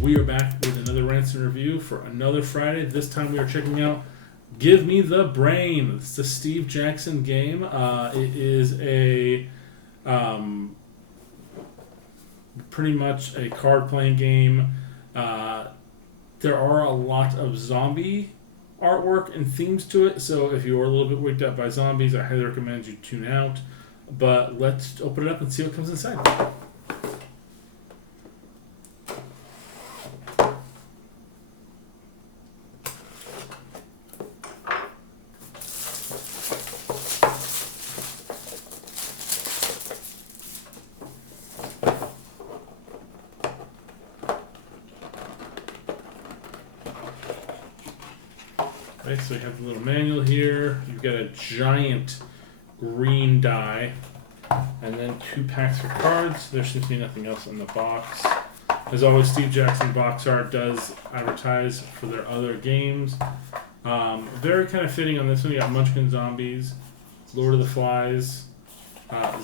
We are back with another Rants and Review for another Friday. This time we are checking out Give Me the Brain. It's a Steve Jackson game. It is a pretty much a card-playing game. There are a lot of zombie artwork and themes to it, so if you are a little bit wigged out by zombies, I highly recommend you tune out. But let's open it up and see what comes inside. Okay, so you have the little manual here. You've got a giant green die, and then 2 packs of cards. There seems to be nothing else in the box. As always, Steve Jackson Box Art does advertise for their other games. Very kind of fitting on this one. You got Munchkin Zombies, Lord of the Flies,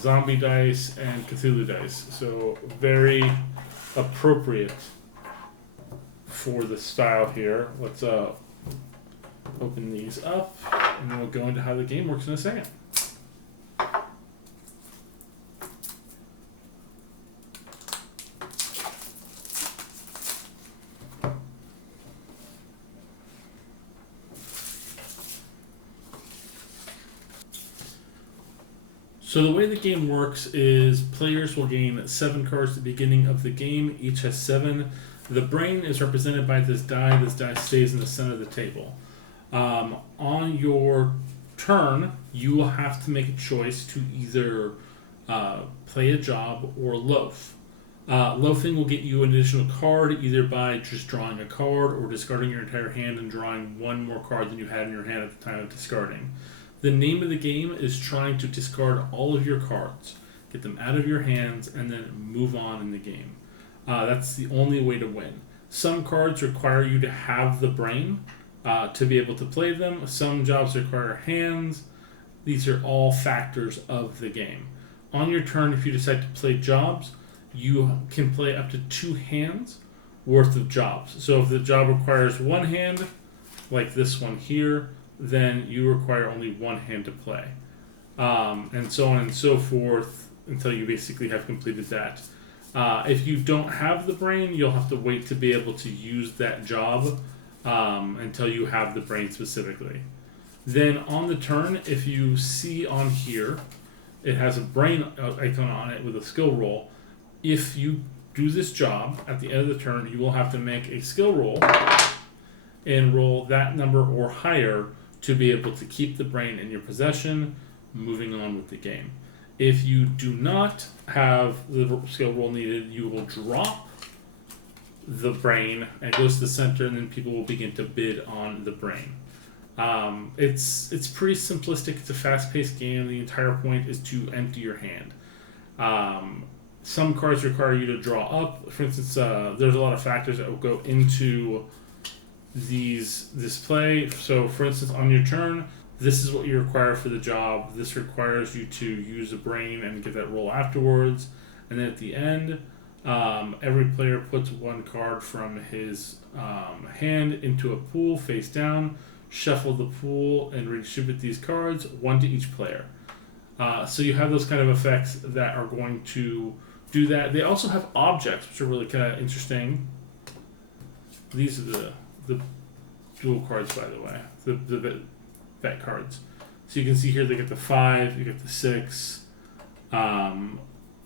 Zombie Dice, and Cthulhu Dice. So very appropriate for the style here. Let's open these up, and then we'll go into how the game works in a second. So the way the game works is players will gain 7 cards at the beginning of the game. Each has 7. The brain is represented by this die. This die stays in the center of the table. On your turn, you will have to make a choice to either play a job or loaf. Loafing will get you an additional card either by just drawing a card or discarding your entire hand and drawing 1 more card than you had in your hand at the time of discarding. The name of the game is trying to discard all of your cards, get them out of your hands, and then move on in the game. That's the only way to win. Some cards require you to have the brain to be able to play them. Some jobs require hands. These are all factors of the game. On your turn, if you decide to play jobs, you can play up to 2 hands worth of jobs. So if the job requires 1 hand, like this one here, then you require only 1 hand to play. And so on and so forth until you basically have completed that. If you don't have the brain, you'll have to wait to be able to use that job until you have the brain specifically. Then on the turn, if you see on here, it has a brain icon on it with a skill roll. If you do this job at the end of the turn, you will have to make a skill roll and roll that number or higher to be able to keep the brain in your possession, moving on with the game. If you do not have the skill roll needed, you will drop the brain, and it goes to the center, and then people will begin to bid on the brain. It's pretty simplistic. It's a fast-paced game. The entire point is to empty your hand. Some cards require you to draw up. For instance, there's a lot of factors that will go into this play. So, for instance, on your turn, this is what you require for the job. This requires you to use a brain and get that roll afterwards. And then at the end, every player puts 1 card from his hand into a pool face down, shuffle the pool, and redistribute these cards, 1 to each player. So you have those kind of effects that are going to do that. They also have objects, which are really kind of interesting. These are the dual cards, by the way, the bet cards. So you can see here they get the 5, you get the 6.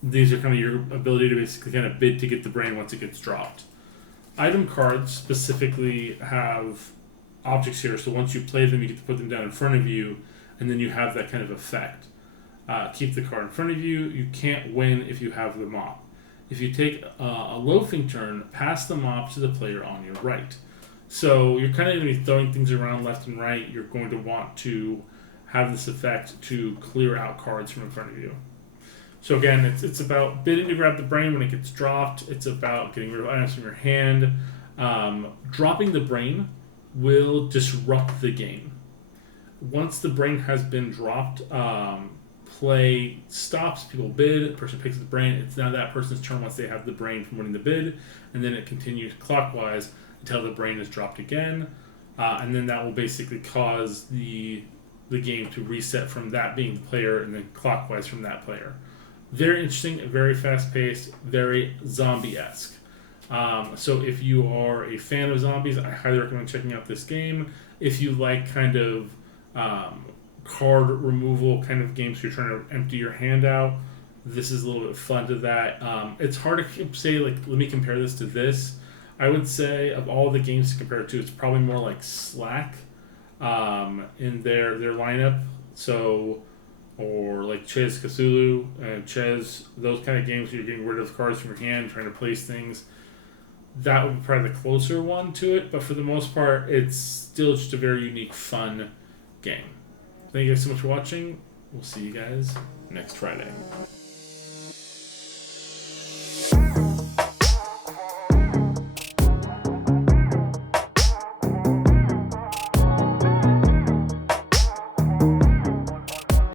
These are kind of your ability to basically kind of bid to get the brain once it gets dropped. Item cards specifically have objects here, so once you play them, you get to put them down in front of you, and then you have that kind of effect. Keep the card in front of you. You can't win if you have the mop. If you take a loafing turn, pass the mop to the player on your right. So you're kind of going to be throwing things around left and right. You're going to want to have this effect to clear out cards from in front of you. So again, it's about bidding to grab the brain when it gets dropped. It's about getting rid of items from your hand. Dropping the brain will disrupt the game. Once the brain has been dropped, play stops, people bid, the person picks the brain. It's now that person's turn once they have the brain from winning the bid, and then it continues clockwise until the brain is dropped again, and then that will basically cause the game to reset from that being the player and then clockwise from that player. Very interesting, very fast paced, very zombie-esque. So if you are a fan of zombies, I highly recommend checking out this game. If you like kind of card removal kind of games, you're trying to empty your hand out, this is a little bit fun to that. It's hard to say, like, let me compare this to this. I would say of all the games to compare it to, it's probably more like Slack in their lineup. So, or like Ches Cthulhu and Ches, those kind of games where you're getting rid of cards from your hand, trying to place things. That would be probably the closer one to it, but for the most part, it's still just a very unique, fun game. Thank you guys so much for watching. We'll see you guys next Friday.